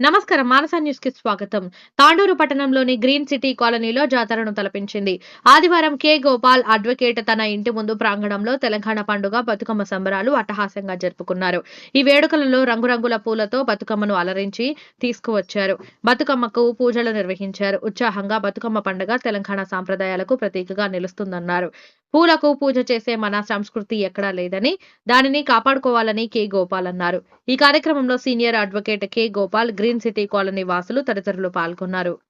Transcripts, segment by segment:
నమస్కారం మానస న్యూస్కి స్వాగతం. తాండూరు పట్టణంలోని గ్రీన్ సిటీ కాలనీలో జాతరను తలపించింది. ఆదివారం కె. గోపాల్ అడ్వకేట్ తన ఇంటి ముందు ప్రాంగణంలో తెలంగాణ పండుగ బతుకమ్మ సంబరాలు అట్టహాసంగా జరుపుకున్నారు. ఈ వేడుకలలో రంగురంగుల పూలతో బతుకమ్మను అలరించి తీసుకువచ్చారు. బతుకమ్మకు పూజలు నిర్వహించారు. ఉత్సాహంగా బతుకమ్మ పండుగ తెలంగాణ సాంప్రదాయాలకు ప్రతీకగా నిలుస్తుందన్నారు. పూలకు పూజ చేసే మన సంస్కృతి ఎక్కడా లేదని దానిని కాపాడుకోవాలని కె. గోపాల్ అన్నారు. ఈ కార్యక్రమంలో senior advocate K. Gopal green city colony వాసులు తదితరులు పాల్గొన్నారు.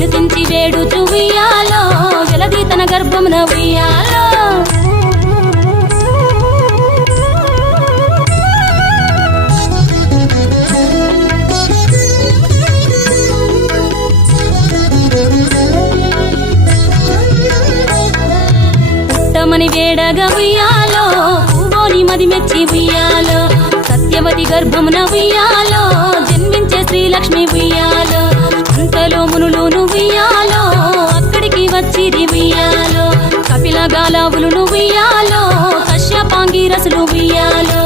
నిన్ను తుంచి వేడుచు ఉయ్యాలో వెలది తన గర్భమున ఉయ్యాలో. పుట్టమని వేడగా ఉయ్యాలో పూవోని మది మెచ్చి ఉయ్యాలో. సత్యవతి గర్భమున ఉయ్యాలో జన్మించే శ్రీలక్ష్మి ఉయ్యాలో. అక్కడికి వచ్చి కపిల గాలావులు ఉయ్యాలో కశ్యపాంగి రసులు ఉయ్యాలో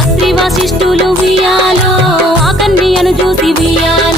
అత్రి వశిష్ఠులు ఉయ్యాలో ఆ చూసి వియాలో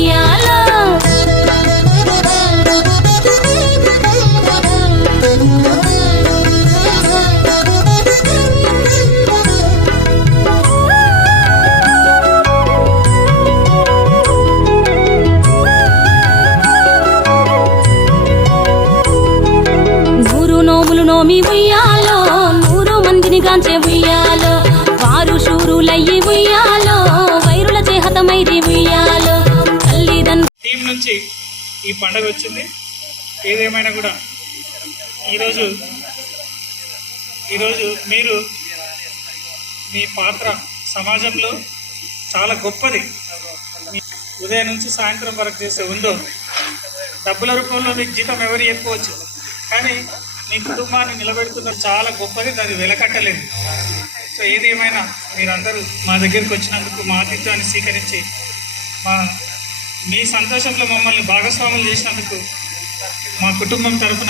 ఈ పండగ వచ్చింది. ఏదేమైనా కూడా ఈరోజు ఈరోజు మీరు మీ పాత్ర సమాజంలో చాలా గొప్పది. మీ ఉదయం నుంచి సాయంత్రం వరకు చేసే ఉందో డబ్బుల రూపంలో మీకు జీతం ఎవరు ఎక్కువచ్చు కానీ మీ కుటుంబాన్ని నిలబెడుతున్న చాలా గొప్పది దాన్ని వెలకట్టలేదు. సో ఏది ఏమైనా మీరందరూ మా దగ్గరికి వచ్చినందుకు మా ఆతిథ్యాన్ని స్వీకరించి మా మీ సంతోషంలో మమ్మల్ని భాగస్వాములు చేసినందుకు మా కుటుంబం తరఫున